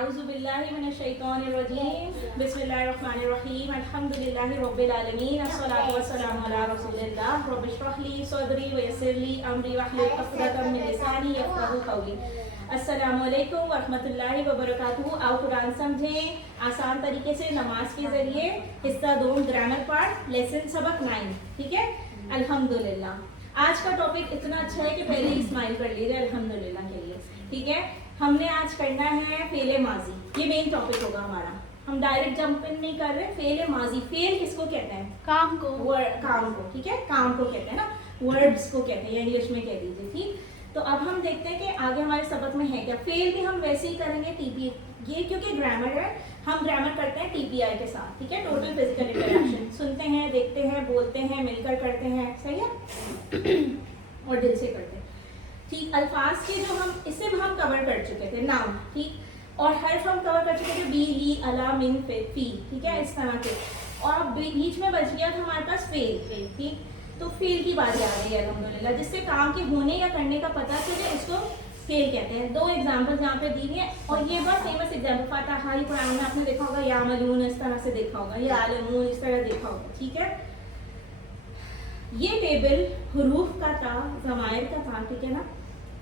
اعوذ باللہ من الشیطان الرجیم بسم اللہ الرحمن الرحیم الحمدللہ رب العالمین الصلاۃ والسلام علی رسول اللہ رب اشرح لی صدری ویسر لی امری واحلل عقدۃ من لسانی یفقہوا قولی. السلام علیکم ورحمۃ اللہ وبرکاتہ. آؤ قرآن سمجھیں آسان طریقے سے نماز کے ذریعے. حصہ 2 گرامر پارٹ لیسن سبق 9. ٹھیک ہے الحمدللہ. آج کا ٹاپک اتنا اچھا ہے کہ پہلے ہی اسمائل کر لیجیے الحمدللہ کے لیے. ٹھیک ہے ہم نے آج کرنا ہے فعل ماضی. یہ مین ٹاپک ہوگا ہمارا. ہم ڈائریکٹ جمپ ان نہیں کر رہے. فعل ماضی. فعل کس کو کہتے ہیں؟ کام کو. کام کو. ٹھیک ہے کام کو کہتے ہیں نا. وربس کو کہتے ہیں یا انگلش میں کہہ دیجیے. ٹھیک تو اب ہم دیکھتے ہیں کہ آگے ہمارے سبق میں ہے کیا. فعل بھی ہم ویسے ہی کریں گے ٹی پی. یہ کیونکہ گرامر ہے ہم گرامر کرتے ہیں ٹی پی آئی کے ساتھ. ٹھیک ہے ٹوٹل فزیکل انٹریکشن. سنتے ہیں دیکھتے ہیں بولتے ہیں مل کر کرتے ہیں. صحیح ہے اور دل سے کرتے ہیں. ٹھیک الفاظ کے جو ہم اس سے ہم کور کر چکے تھے. نام ٹھیک اور حرف ہم کور کر چکے تھے. بی لی الا من فی. ٹھیک ہے اس طرح کے. اور اب بیچ میں بچ گیا تھا ہمارے پاس فعل. ٹھیک تو فعل کی بات آ رہی ہے الحمدللہ. جس سے کام کے ہونے یا کرنے کا پتہ چلے اس کو فعل کہتے ہیں. 2 ایگزامپل یہاں پہ دی ہیں اور یہ بہت فیمس ایگزامپل. فاتحہ قرآن میں آپ نے دیکھا ہوگا یعملون اس طرح سے دیکھا ہوگا. یعلمون اس طرح دیکھا ہوگا. ٹھیک ہے یہ ٹیبل حروف کا تھا ضمائر کا تھا. ٹھیک ہے نا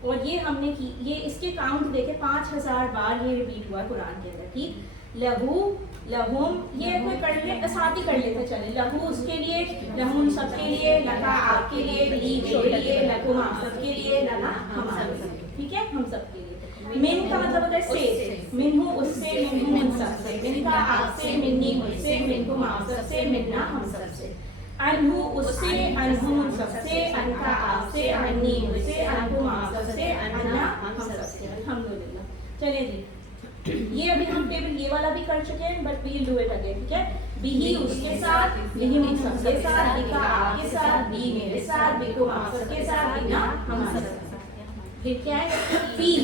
اور یہ ہم نے کی. یہ اس کے کاؤنٹ دیکھے 5000 بار یہ ریپیٹ ہوا قرآن کے اندر. ٹھیک لہو لہم یہ کوئی کر لے ساتھ ہی کر لیتے چلے. لہو اس کے لیے, لہم سب کے لیے, لکا آپ کے لیے, لی کے لیے, لکم آپ سب کے لیے, لنا ہم سب کے لیے. ٹھیک ہے ہم سب کے لیے. من کا مطلب ہوتا ہے سے. منہ اس سے, منہ ان سب سے. من کا آپ سے, منی مجھ سے, منکم آپ سب سے, منا ہم سب سے. انہو اس سے, انہم ان سب سے, انتا آپ سے, انی مجھ سے, انتم آپ سب سے, انا ہم سب سے. الحمدللہ. چلیں جی یہ ابھی ہم ٹیبل یہ والا بھی کر چکے ہیں but we'll do it again. ٹھیک ہے بھی اس کے ساتھ, بھی ہم سب کے ساتھ, بھی کا آپ کے ساتھ, بھی میرے ساتھ, بھی کو آپ سب کے ساتھ, بھی نا ہم سب کے ساتھ. پھر کیا ہے فی.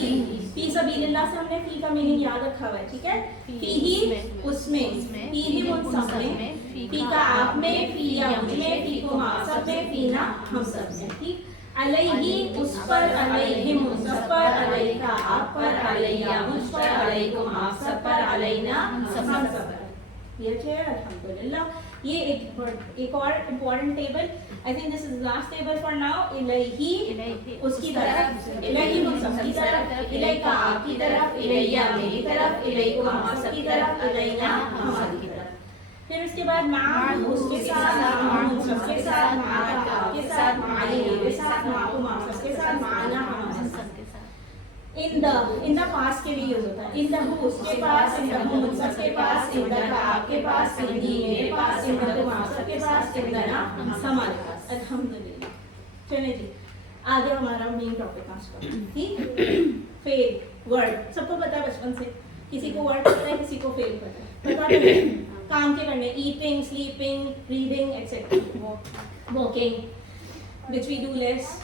فی سبیل اللہ سے ہم نے فی کا میننگ یاد رکھا ہوا ہے. ٹھیک ہے فی ہی اس میں, فی ہی ان سب میں, فی کا آپ میں, فی یا مجھ میں, فی کو آپ سب میں, فی نا ہم سب میں. ٹھیک علیہ اس پر, علیہم ان سب پر, علیہ کا آپ پر, علیہ مجھ پر, علیکم آپ سب پر, علینا ہم سب پر. یہ ہے الحمدللہ. یہ ایک اور important table. I think this is last table for now. الیہ اس کی طرف, الیہ ان سب کی طرف, الیکا آپ کی طرف, الیہ میری طرف, الیکم آپ سب کی طرف, الینا ہم سب کی طرف. پھر اس کے بعد مع اس کے ساتھ, مع ان سب کے ساتھ, مع کا آپ کے ساتھ, معی میرے ساتھ, معکم آپ سب کے ساتھ, معنا ہم سب کے ساتھ. ان دا پاس کے لیے یوز ہوتا ہے. ان دا اس کے پاس, ان دا ان سب کے پاس, ان دا کا آپ کے پاس, ان دی میرے پاس, ان دا تم آپ سب کے پاس, ان دا نا ہمارے پاس. الحمدللہ. چلیں جی آگے ہمارا مین ٹاپک آج کا. ٹھیک فعل ورڈ سب کو پتا ہے بچپن سے. کسی کو ورڈ پتا ہے کسی کو فعل پتا ہے. کام کے کرنے eating, sleeping, reading etcetera. Walking which we do less.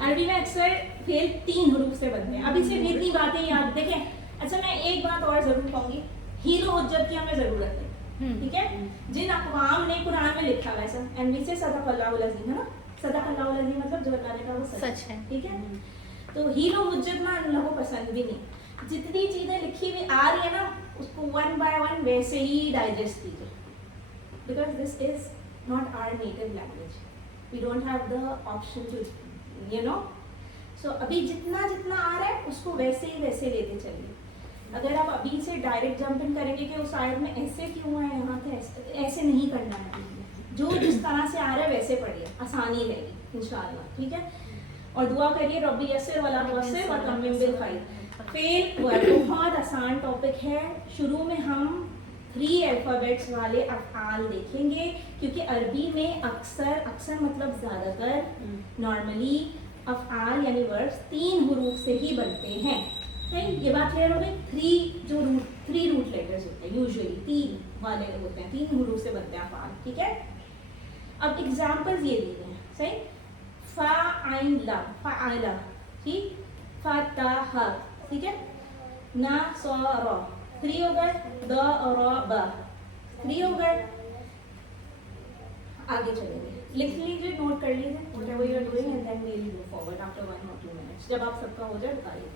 عربی میں اکثر فعل 3 حروف سے بنتے ہیں. ابھی صرف اتنی باتیں یاد دیکھیں. اچھا میں ایک بات اور ضرور کہوں گی. ہیرو حجت کی ہمیں ضرورت ہے. ٹھیک ہے جن اقوام نے قرآن میں لکھا ہوا ایسا اینڈ وی سے صدق اللہ العظیم ہے نا. صدق اللہ العظیم مطلب جو اللہ نے کہا وہ سچ ہے. ٹھیک ہے تو ہیرو حجت نا ان لوگوں کو پسند بھی نہیں. جتنی چیزیں لکھی ہوئی آ رہی ہے نا اس کو 1 by 1 ویسے ہی ڈائجسٹ کیجیے. Because this is not our native language. We don't have the option to you know. So ابھی جتنا آ رہا ہے اس کو ویسے ہی ویسے لیتے چلیے. اگر آپ ابھی سے ڈائریکٹ جمپ ان کریں گے کہ اس آیت میں ایسے کیوں ہے یہاں پہ ایسے نہیں کرنا ہے. جو جس طرح سے آ رہا ہے ویسے پڑھیے آسانی رہے گی انشاءاللہ. ٹھیک ہے اور دعا کریے ربی یسر ولا تعسر وتمم بالخیر. فعل بہت آسان ٹاپک ہے. شروع میں ہم 3 الفابیٹس والے افعال دیکھیں گے کیونکہ عربی میں اکثر مطلب زیادہ تر نارملی افعال یعنی ورڈز 3 حروف سے ہی بنتے ہیں. صحیح یہ بات کلیئر ہو گئی. 3 روٹ لیٹرز ہوتے ہیں یوزلی 3 والے ہوتے ہیں. 3 حروف سے بنتے ہیں افعال. ٹھیک ہے اب ایگزامپلز یہ دیے ہیں. صحیح فاعل فعل. ٹھیک فتح. ٹھیک ہے نصر 3 ہو گئے. ضرب 3 ہو گئے. آگے چلیں گے. لکھ لیجیے نوٹ کر لیجیے whatever you are doing and then we'll move forward after 1 or 2 minutes. جب آپ سب کا ہو جائے بتائیے.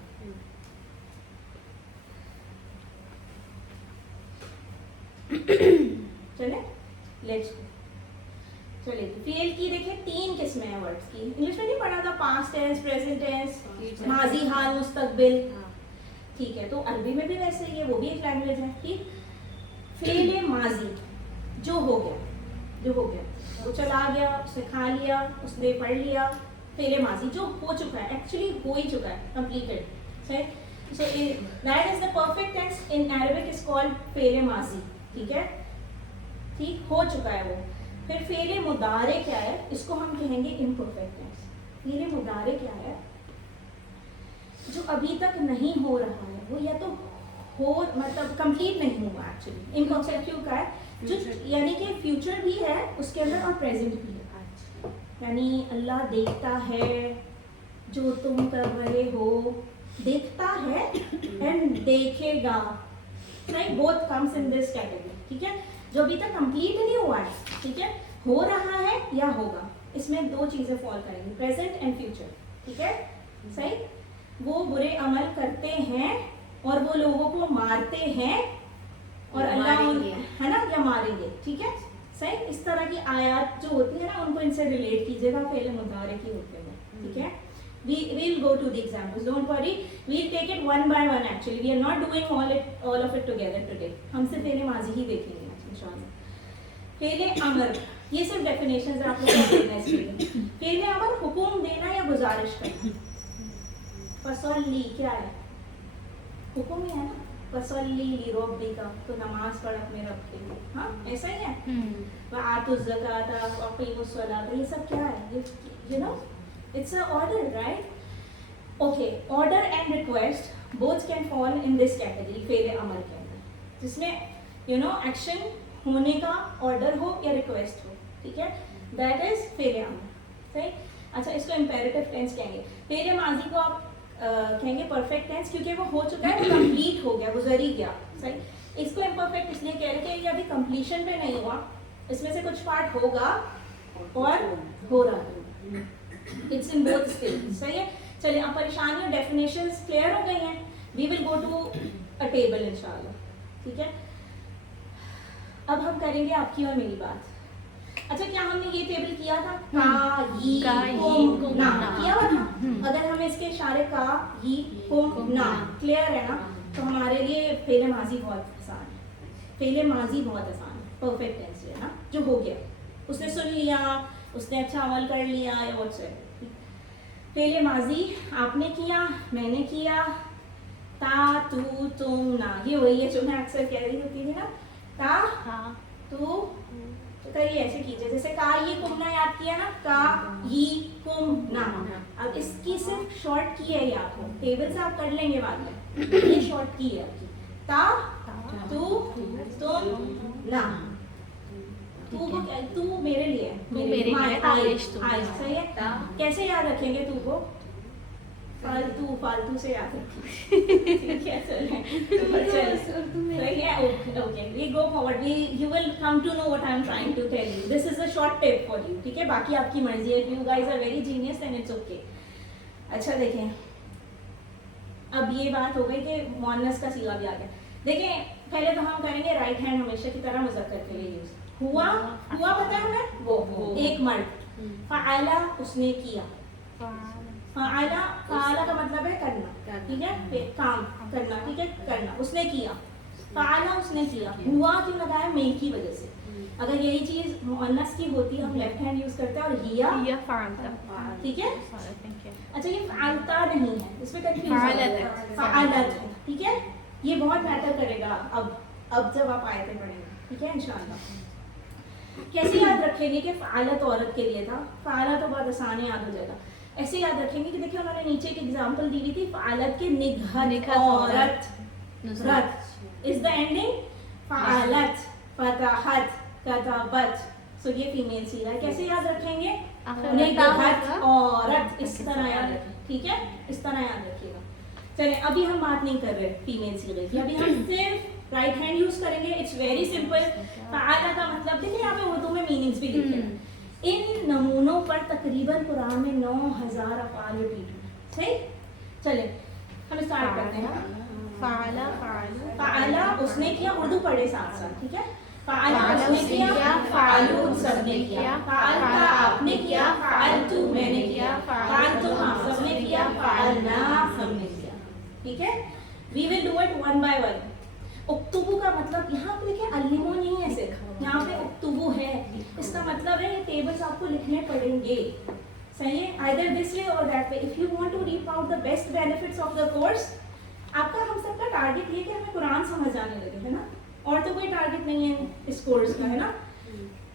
چلے لیٹس چلے فعل کی دیکھیں 3 قسمیں ہیں ورڈس کی. انگلش میں نہیں پڑھا تھا پاسٹ ٹینس, پریزنٹ ٹینس, ماضی حال, مستقبل. ٹھیک ہے, تو عربی میں بھی ویسے ہی ہے, وہ بھی ایک لینگویج ہے. ٹھیک, فعل ماضی جو ہو گیا, وہ چلا گیا, اس نے کھا لیا, اس نے پڑھ لیا. فعل ماضی جو ہو چکا ہے, ایکچولی ہو ہی چکا ہے, کمپلیٹڈ. صحیح. So that is the perfect tense in Arabic is called فعل ماضی. ٹھیک ہے, ٹھیک ہو چکا ہے وہ. پھر فعل مضارع کیا ہے, اس کو ہم کہیں گے imperfect tense. فعل مضارع کیا ہے, جو ابھی تک نہیں ہو رہا ہے, وہ یا تو ہو مطلب کمپلیٹ نہیں ہوا ایکچولی. امپرفیکٹ کیوں کا ہے, جو یعنی کہ فیوچر بھی ہے اس کے اندر اور پریزنٹ بھی ہے. یعنی اللہ دیکھتا ہے جو تم کر رہے ہو, دیکھتا ہے اینڈ دیکھے گا. Right, both comes in this category. ٹھیک ہے, جو ابھی تک کمپلیٹ نہیں ہوا ہے, ٹھیک ہے, ہو رہا ہے یا ہوگا, اس میں 2 چیزیں فال کریں گی, پریزنٹ اینڈ فیوچر. ٹھیک ہے, صحیح. وہ برے عمل کرتے ہیں اور وہ لوگوں کو مارتے ہیں اور اللہ ہے نا, یا ماریں گے. ٹھیک ہے, صحیح. اس طرح کی آیات جو ہوتی ہے نا, ان کو ان سے ریلیٹ کیجیے گا, فعل مضارع کی ہوتے ہیں. ٹھیک ہے, we'll go to the examples, don't worry, we'll take it one by one. Actually we are not doing all of it together today. ہم صرف فعل ماضی ہی دیکھیں گے انشاءاللہ. فعل امر, یہ صرف ڈیفینیشنز آپ لوگوں کو دینا ہے اس کے لیے. فعل امر حکم دینا یا گزارش کرنا. فصلی کیا ہے, حکم ہی ہے نا, فصلی لربک, تو نماز پڑھ اپنے رب کے لیے. ہاں ایسا ہی ہے. وآتوا الزکاۃ واقیموا الصلاۃ, یہ سب کیا ہے, you know it's a order, right? Okay, order and request both can fall in this category, فعل امر کے اندر, جس میں you know action ہونے کا order ہو یا request ہو. ٹھیک ہے, that is فعل امر. صحیح. اچھا, اس کو imperative tense کہیں گے. فعل ماضی کو آپ کہیں گے پرفیکٹ ٹینس, کیونکہ وہ ہو چکا ہے, کمپلیٹ ہو گیا, گزر ہی گیا. صحیح. اس کو امپرفیکٹ اس لیے کہہ رہے کہ یہ ابھی کمپلیشن پہ نہیں ہوا, اس میں سے کچھ پارٹ ہوگا اور ہو رہا ہے. It's in both stages. صحیح ہے. چلیے, اب پریشانی اور ڈیفینیشنز کلیئر ہو گئی ہیں. We will go to a table انشاءاللہ. ٹھیک ہے, اب ہم کریں گے آپ کی اور میری بات. اچھا, کیا ہم نے یہ ٹیبل کیا تھا, کا ی کم نا کیا ہوا تھا. اگر ہمیں اس کے اشارے کا ی کم نا کلیئر ہے نا, تو ہمارے لیے فعل ماضی بہت آسان ہے. فعل ماضی بہت آسان ہے, پرفیکٹ ٹینس ہے نا, جو ہو گیا, اس نے سن لیا, اس نے اچھا عمل کر لیا, یا واٹس ایور. فعل ماضی آپ نے کیا, میں نے کیا, تا تو تم نا, یہ وہی ہے جو میں اکثر کہہ رہی ہوتی تھی نا, تا تو کریے ایسے کیجیے, جیسے کا یہ کم نا یاد کیا نا, کا یہ کم نا. اب اس کی صرف شارٹ کی ہے یاد ہو, ٹیبل سے آپ کر لیں گے بعد میں, یہ شارٹ کی ہے آپ کی, تا تو تم نا. تو میرے لیے, صحیح ہے. کیسے یاد رکھیں گے تو کو, فالتو سے یاد رکھیں. ٹھیک ہے, صحیح ہے. Okay, we go forward, you will come to know what I am trying to tell you. This is a short tip for you. ٹھیک ہے, باقی آپ کی مرضی ہے. You guys are very genius and it's okay. اچھا دیکھیں, اب یہ بات ہو گئی کہ مؤنث کا صیغہ بھی آ گیا. دیکھیں, پہلے تو ہم کریں گے رائٹ ہینڈ ہمیشہ کی طرح مذکر کے لیے یوز. ہوا پتہ ہے ہمیں, وہ ایک مرد. فعلا, اس نے کیا. فعلا کا مطلب ہے کرنا. ٹھیک ہے, کام کرنا. ٹھیک ہے, کرنا, اس نے کیا. فعلا, اس نے کیا. ہوا کیوں لگایا, میل کی وجہ سے. اگر یہی چیز مؤنث کی ہوتی, ہم لیفٹ ہینڈ یوز کرتے ہیں, اور ہیا فعلتا. ٹھیک ہے. اچھا, یہ فعلتا نہیں ہے, اس میں کنفیوژن ہے, فعلت ہے. ٹھیک ہے, یہ بہت میٹر کرے گا اب جب آپ آیتیں پڑھیں گے. ٹھیک ہے, انشاءاللہ. کیسے یاد رکھیں گے کہ فعلت عورت کے لیے تھا, فعلا تو بہت آسان یاد ہو جائے گا. ایسے یاد رکھیں گے کہ دیکھیں انہوں نے نیچے ایک ایگزامپل دی ہوئی تھی, فعلت کے نگہت عورت, رت از دا اینڈنگ, فعلت, فتحت, کتبت. سو یہ فیمیل صیغہ ہے. کیسے یاد رکھیں گے, نگہت عورت, اس طرح یاد رکھیں. ٹھیک ہے, اس طرح یاد رکھیے گا. چلیں, ابھی ہم بات نہیں کر رہے فیمیل صیغے کی, ابھی ہم صرف رائٹ ہینڈ یوز کریں گے. It's very simple. فعلا کا مطلب دیکھیں, یہاں پہ اردو میں میننگس بھی لکھے ہیں. ان نمونوں پر تقریباً قرآن میں 9000 افعال ریپیٹ ہوئے. صحیح, چلیں ہم اسٹارٹ کرتے ہیں. فعلا فعلا اس نے کیا, اردو پڑھے ساتھ ساتھ, ٹھیک ہے. فعلا اس نے کیا, فعلون سب نے کیا, فعلتا آپ نے کیا, فعلتو میں نے کیا, فعلتم آپ سب نے کیا, فعلنا ہم نے کیا. ٹھیک ہے, we will do it one by one. اکتبو کا مطلب یہاں پہ دیکھیں علمو نہیں ہے صرف, یہاں پہ اکتبو ہے. اس کا مطلب ہے یہ ٹیبلز آپ کو لکھنے پڑیں گے, صحیح ہے, either this way or that way. If you want to reap out the best benefits of the course, آپ کا ہم سب کا ٹارگیٹ یہ کہ ہمیں قرآن سمجھ آنے لگے, ہے نا, اور تو کوئی ٹارگیٹ نہیں ہے اس کورس کا, ہے نا.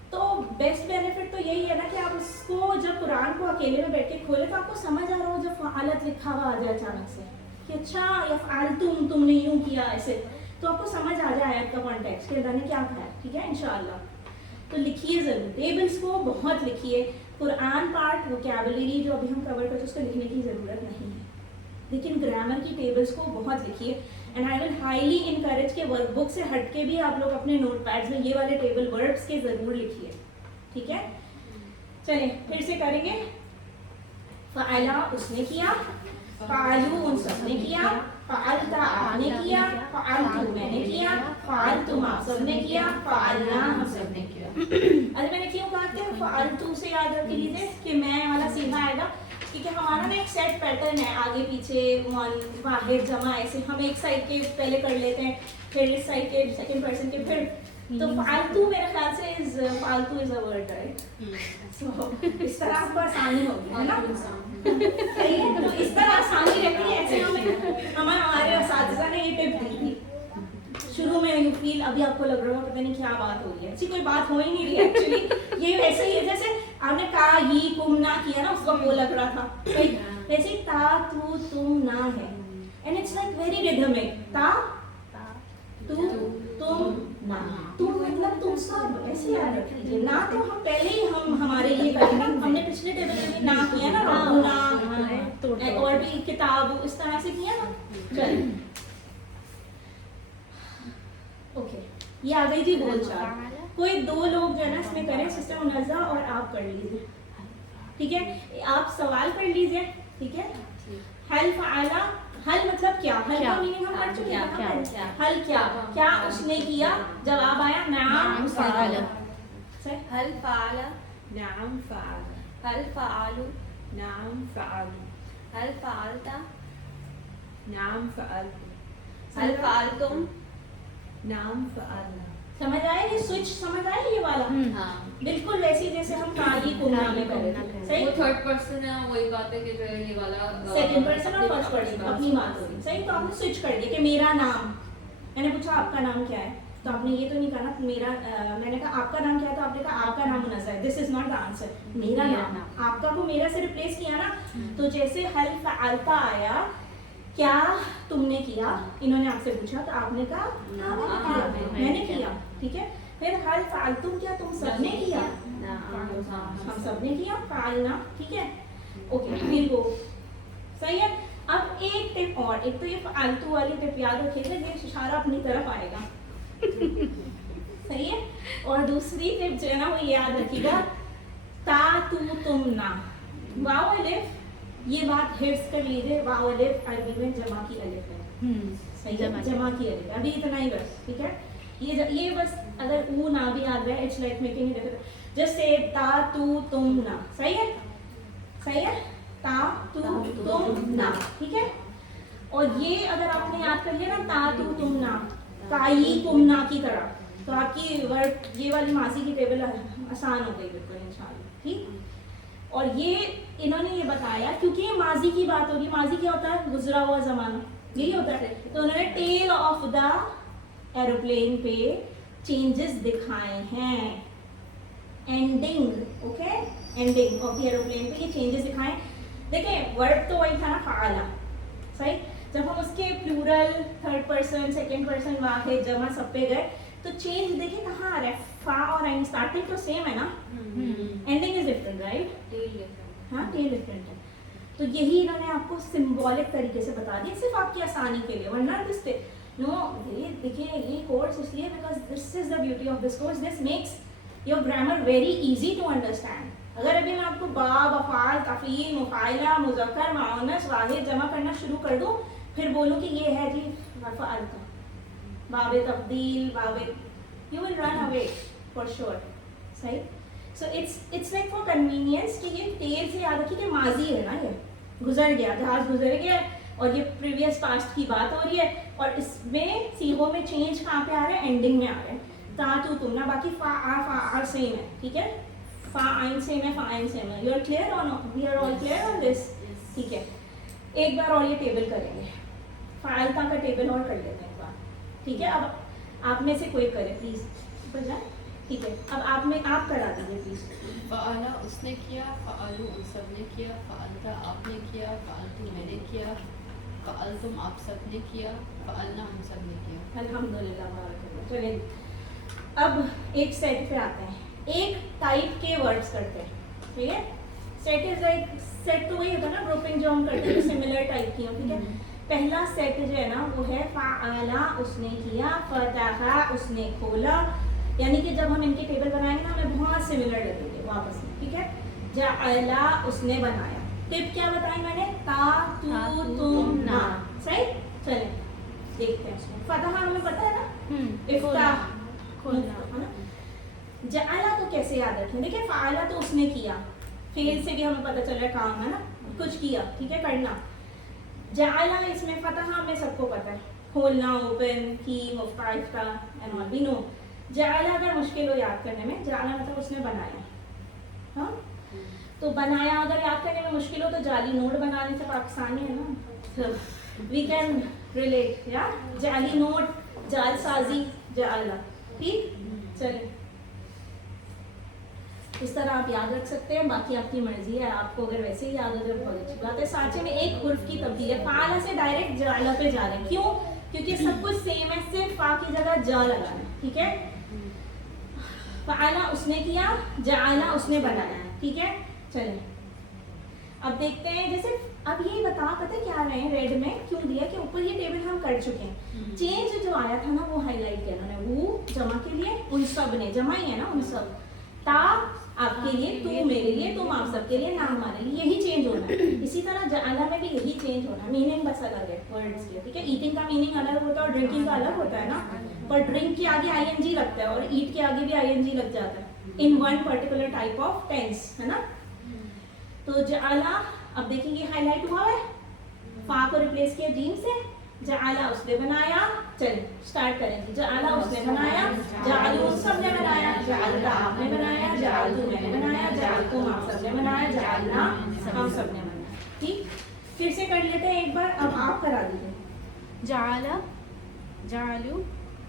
تو بیسٹ بینیفٹ تو یہی ہے نا کہ آپ اس کو جب قرآن کو اکیلے میں بیٹھ کے کھولے تو آپ کو سمجھ آ رہا ہو, جب فعالت لکھا ہوا آ جائے اچانک سے کہ اچھا یفعلتم تم نے یوں کیا ایسے, تو آپ کو سمجھ آ جائے آیت کا کانٹیکسٹ کہ اللہ نے کیا کہا ہے. ٹھیک ہے انشاءاللہ. تو لکھیے ضرور, ٹیبلز کو بہت لکھیے. قرآن پارٹ ووکیبلری جو ابھی ہم کور کرتے اس کو لکھنے کی ضرورت نہیں ہے, لیکن گرامر کی ٹیبلز کو بہت لکھیے. And I will highly encourage کہ ورک بک سے ہٹ کے بھی آپ لوگ اپنے نوٹ پیڈز میں یہ والے ٹیبل وربس کے ضرور لکھیے. ٹھیک ہے, چلیں پھر سے کریں گے. فعلا اس نے کیا, فعلو ان سب نے کیا, فعلتا آپ نے کیا, فعلتو میں نے کیا, فعلتم آپ سب نے کیا, فعلنا ہم سب نے کیا. ارے میں نے کیوں کہا کہ فعلتو سے یاد رکھ لیجیے کہ میں والا سیدھا آئے گا, کیونکہ ہمارا نا ایک سیٹ پیٹرن ہے, آگے پیچھے واحد جمع ایسے ہم ایک سائڈ کے پہلے کر لیتے ہیں, پھر اس سائڈ کے سیکنڈ پرسن کے, پھر تو فالتو میرے خیال سے فالتو از اے ورڈ, رائٹ. سو اس طرح آپ کو آسانی ہوگی, ہے نا, صحیح ہے. تو اس طرح آسانی رہتی ہے. ایسے ہمارے اساتذہ نے یہ ٹپ دی تھی شروع میں. یو فیل ابھی آپ کو لگ رہا ہو پتہ نہیں کیا بات ہو رہی ہے, ایسی کوئی بات ہو ہی نہیں رہی ایکچولی. یہ ویسے ہی ہے جیسے آپ نے کہا یہ کم نہ کیا نا, اس کو وہ لگ رہا تھا, ویسے تا تو تم نہ ہے. And it's like very rhythmic. تا تو تم نہ, تم مطلب تم سب, ایسے یاد رکھ لیجیے. نہ تو ہم پہلے ہی ہمارے یہ کریں گے, ہم نے پچھلے ٹیبل میں بھی نہ کیا نا, ربنا اور بھی کتاب اس طرح سے کیا نا. چلیے اوکے, یہ آ گئی تھی بول چال. کوئی دو لوگ جو ہے نا اس میں کریں, سسٹر منزہ اور آپ کر لیجیے. ٹھیک ہے, آپ سوال کر لیجیے. ٹھیک ہے, حل فعلا, حل مطلب کیا, حل کا میننگ ہم پڑھ چکے ہیں. حل کیا, کیا اس نے کیا, جواب آیا نعم فعل. حل فعل نعم فعل, حل فعلوا نعم فعلوا, حل فعلت نعم فعلت, حل فعلتم نعم فعلنا. سمجھ آئے یہ سوئچ, سمجھ آئے یہ والا, بالکل ویسی جیسے ہم کالی کمنا میں کرے تھے. صحیح, وہ تھرڈ پرسن ہے, وہی بات ہے کہ جو ہے یہ والا سیکنڈ پرسن اور فرسٹ پرسن اپنی بات ہوگی. صحیح, تو آپ نے سوئچ کر دیا کہ میرا نام, میں نے پوچھا آپ کا نام کیا ہے, تو آپ نے یہ تو نہیں کہا میرا, میں نے کہا آپ کا نام کیا ہے, تو آپ نے کہا آپ کا نام منزہ ہے. دس از ناٹ دا آنسر, میرا نام. آپ کا کو میرا سے ریپلیس کیا نا. تو جیسے حل فعلتا آیا, کیا تم نے کیا, انہوں نے آپ سے پوچھا تو آپ نے کہا میں نے کیا. ٹھیک ہے, پھر حل فعلتم, کیا تم سب نے کیا, ہم سب نے کیا, فعلنا. ٹھیک ہے, اوکے, پھر وہ صحیح ہے. اب ایک ٹپ اور, ایک تو یہ فعلتو والی ٹپ یاد رکھیے گا, یہ اشارہ اپنی طرف آئے گا. صحیح ہے, اور دوسری ٹپ جو ہے نا وہ یاد رکھیے گا, تا تو تم نا, واو الف, یہ بات حفظ کر لیجیے. واو الف عربی میں جمع کی الف ہے. صحیح ہے, جمع کی الف, ابھی اتنا ہی بس. ٹھیک ہے, یہ بس اگر او نہ بھی یاد رہے, it's like making it difficult. Just سے تا تو تم نا. صحیح ہے, صحیح ہے, تا تو تم نا. ٹھیک ہے, اور یہ اگر آپ نے یاد کر لیا نا تا تو تم نا, کائی کم نا کی طرح, تو آپ کی ورڈ یہ والی ماضی کی ٹیبل آسان ہو گئی بالکل انشاءاللہ. ٹھیک, اور یہ انہوں نے یہ بتایا کیونکہ یہ ماضی کی بات ہوگی. ماضی کیا ہوتا ہے, گزرا ہوا زمانہ, یہی ہوتا ہے. تو انہوں نے ٹیل آف دا ایروپلین پہ چینجز دکھائے ہیں. Ending, okay, ending of the aeroplane پہ یہ چینجز دکھائے. دیکھیں ورڈ تو وہی تھا نا فعلا, صحیح. جب ہم اس کے plural, third person, second person, واحد, جمع سب پہ گئے تو چینج دیکھیں کہاں آ رہا ہے. فا اور عین اسٹارٹنگ تو سیم ہے نا, اینڈنگ از ڈفرنٹ, رائٹ. ہاں, ٹیل ڈفرنٹ ہے. تو یہی انہوں نے آپ کو سمبولک طریقے سے بتا دیا, صرف آپ کی آسانی کے لیے. ورنہ دس نو, یہ دیکھیے یہ کورس اس لیے because this is the beauty of this course, this makes your grammar very easy to understand. اگر ابھی میں آپ کو باب, افعال, تفعیل, مفاعلہ, مذکر, مؤنث, واحد, جمع کرنا شروع کر دوں, پھر بولوں کہ یہ ہے جی فعلتا, باب تبدیل, باب, you will run away for sure, صحیح. So it's like for convenience کہ یہ تیل سے یاد رکھیے کہ ماضی ہے نا, یہ گزر گیا, جہاز گزر گیا اور یہ پریویس پاسٹ کی بات ہو رہی ہے, اور اس میں سیغوں میں چینج کہاں پہ آ رہا ہے, اینڈنگ میں آ رہا ہے. تا تو تم نا, باقی فا آ فا آ سیم ہے, ٹھیک ہے, فا آئن سیم ہے, فا آئن سیم ہے. You are clear on, we are all clear on this, ٹھیک ہے. ایک بار اور یہ ٹیبل کریں گے, فعلتا کا ٹیبل اور کر لیتے ہیں ایک بار, ٹھیک ہے. اب آپ میں سے کوئی کرے پلیز, اوپر جائیں, ٹھیک ہے. اب آپ کرا دیجیے پلیز. فعلا اس نے کیا, فعلو ان سب نے کیا, فعلتا آپ نے کیا, فعلتو میں نے کیا, فعلتم آپ سب نے کیا, فعلنا ہم سب نے کیا. الحمدللہ, بارک اللہ. چلیں اب ایک سیٹ پہ آتے ہیں, ایک ٹائپ کے ورڈز کرتے ہیں, ٹھیک ہے. سیٹ از لائک, سیٹ تو وہی ہوتا ہے نا گروپنگ جو ہم کرتے ہیں سملر ٹائپ کی ہوں, ٹھیک ہے. پہلا سیٹ جو ہے نا وہ ہے فعلا اس نے کیا, فتحا اس نے کھولا, یعنی کہ جب ہم ان کے ٹیبل بنائیں گے نا ہمیں بہت سملر لگیں گے واپس میں, ٹھیک ہے. جعلا اس نے بنایا, ٹپ کیا بتائی میں نے, تا تو تم نا, صحیح. چلیں دیکھتے ہیں اس میں. فتحا ہمیں پتہ ہے نا, افتح کھولنا ہے نا. جعلا تو کیسے یاد رکھیں, دیکھیں فعلا تو اس نے کیا, فعل سے بھی ہمیں پتہ چل رہا ہے کام ہے نا, کچھ کیا, ٹھیک ہے, کرنا. جعلا اس میں فتحا ہمیں سب کو پتہ ہے, کھولنا, اوپن کی, مفتاح اینڈ آل وی نو. جعلا اگر مشکل ہو یاد کرنے میں, جعلا مطلب اس نے بنایا, ہاں. تو بنایا اگر یاد کرنے میں مشکل ہو تو جعلی نوٹ بنانے سے پاکستانی ہے نا, وی کین ریلیٹ, یا جعلی نوٹ, جعل سازی, جعلا, ٹھیک. چلیں اس طرح آپ یاد رکھ سکتے ہیں, باقی آپ کی مرضی ہے, آپ کو اگر ویسے ہی یاد ہو جائے بہت اچھی بات ہے. سانچے میں ایک حرف کی تبدیل ہے, فعلا سے ڈائریکٹ جعلا پہ جا رہے ہیں, کیوں, کیونکہ سب کچھ سیم ہے, صرف فا کی جگہ جا لگانا ہے, ٹھیک ہے. فعلا اس نے کیا, جعلا اس نے بنایا, ٹھیک ہے. چلیں اب دیکھتے ہیں, جیسے اب یہ بتا پتہ کیا رہے ہیں ریڈ میں کیوں دیا, کہ اوپر یہ ٹیبل ہم کر چکے ہیں. چینج جو آیا تھا نا وہ ہائی لائٹ کیا انہوں نے, وہ جمع کے لیے ان سب نے, جمع ہی ہے نا ان سب, تا آپ کے لیے, تو میرے لیے, تم آپ سب کے لیے, نہ ہمارے لیے, یہی چینج ہونا ہے. اسی طرح جعلا میں بھی یہی چینج ہونا ہے, میننگ بس الگ ہے ورڈز کے, ٹھیک ہے. ایٹنگ کا میننگ الگ ہوتا ہے اور ڈرنکنگ کا الگ ہوتا ہے نا, پر ڈرنک کے آگے آئی این جی لگتا ہے اور ایٹ کے آگے بھی آئی این جی لگ جاتا ہے in one particular type of tense, ہے نا. تو جعلا اب دیکھیں گے ہائی لائٹ ہوا ہے, فا کو ریپلیس کیا جیم سے, جعلا اس نے بنایا. چلیں اسٹارٹ کریں گے. جعلا اس نے بنایا, جعلو سب نے بنایا, جعلتا آپ نے بنایا, جعلتو میں نے بنایا, جعلتم آپ سب نے بنایا, جعلنا ہم سب نے بنایا, ٹھیک. پھر سے کر لیتے ہیں ایک بار, اب آپ کرا دیجیے. جعلا, جعلو,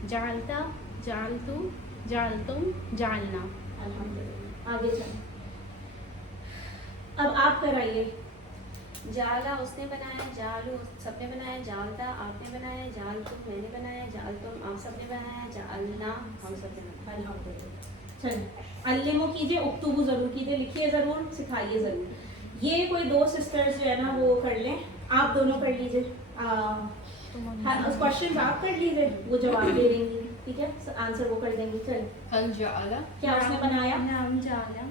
جعلتا, جعلتو, جعلتم, جعلنا. الحمدللہ, آگے چلیں. اب آپ کرائیے. جعلا اس نے بنایا, جعلو سب نے بنایا, جعلتا آپ نے بنایا, جعلتم میں نے بنایا, جعلتم آپ سب نے بنایا, جعلنا ہم سب نے بنایا. الحمدللہ. چلیں علمو کیجیے, اکتبو ضرور کیجیے, لکھیے ضرور, سکھائیے ضرور. یہ کوئی دو سسٹرز جو ہے نا وہ کر لیں, آپ دونوں کر لیجیے. کوشچنز آپ کر لیجیے, وہ جواب دے دیں گی, ٹھیک ہے, آنسر وہ کر دیں گی. چلیں حل جعلا, کیا اس نے بنایا, نعم جعلا,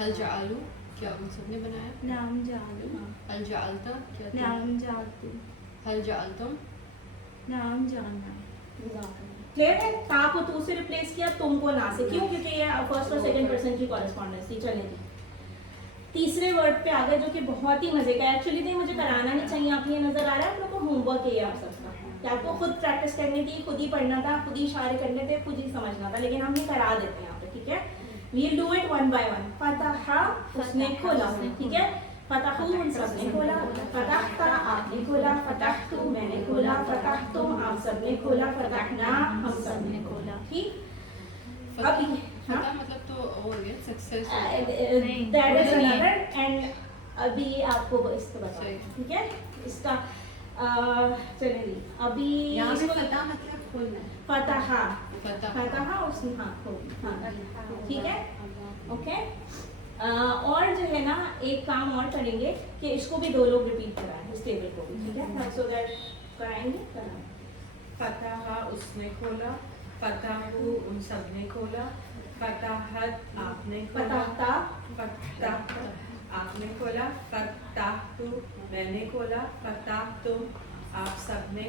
حل جعلو کیا ان سب نے بنایا, نعم جعلو, حل جعلتا کیا تم, نعم جعلتو, حل جعلتم, نعم جعلنا. کلیئر ہے. تا کو تو سے ریپلیس کیا, تم کو نا سے, کیوں, کیونکہ یہ فرسٹ اور سیکنڈ پرسن کی کورسپونڈنس تھی. چلیں جی تیسرے ورڈ پہ آ گئے جو کہ بہت ہی مزے کا ہے. ایکچولی نہیں مجھے کرانا نہیں چاہیے, آپ یہ نظر آ رہا ہے آپ لوگوں کو ہوم ورک ہے آپ سب کا, کہ آپ کو خود پریکٹس کرنی تھی, خود ہی پڑھنا تھا, خود ہی اشارے کرنے تھے, خود ہی سمجھنا تھا, لیکن ہم یہ کرا دیتے ہیں یہاں پہ, ٹھیک ہے. we'll do it one by one. فتح اس نے کھولا, ٹھیک ہے. فتحو ان سب نے کھولا, فتحتا آپ نے کھولا, فتحتو میں نے کھولا, فتحتم آپ سب نے کھولا, فتحنا ہم سب نے کھولا, ٹھیک. اب فتح مطلب تو ہو گیا success, that is another, and ابھی آپ کو اس کو بتائیں, ٹھیک ہے. اس کا چلیں جی ابھی یہاں اس پہ کو فتح مطلب کھولنا ہے, فتحا, فتح فتحا اس نے, ہاں کھول, ہاں ٹھیک ہے, اوکے. اور جو ہے نا ایک کام اور کریں گے کہ اس کو بھی دو لوگ ریپیٹ کرائیں, اس ٹیبل کو بھی, ٹھیک ہے, سو دیٹ کرائیں گے. کرائیں. فتح اس نے کھولا, فتحو ان سب نے کھولا, فتحت آپ نے کھولا, فتحتا فتح آپ نے کھولا, فتحتو میں نے کھولا, فتحتم آپ سب نے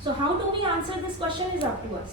So how do we answer this question is up to us.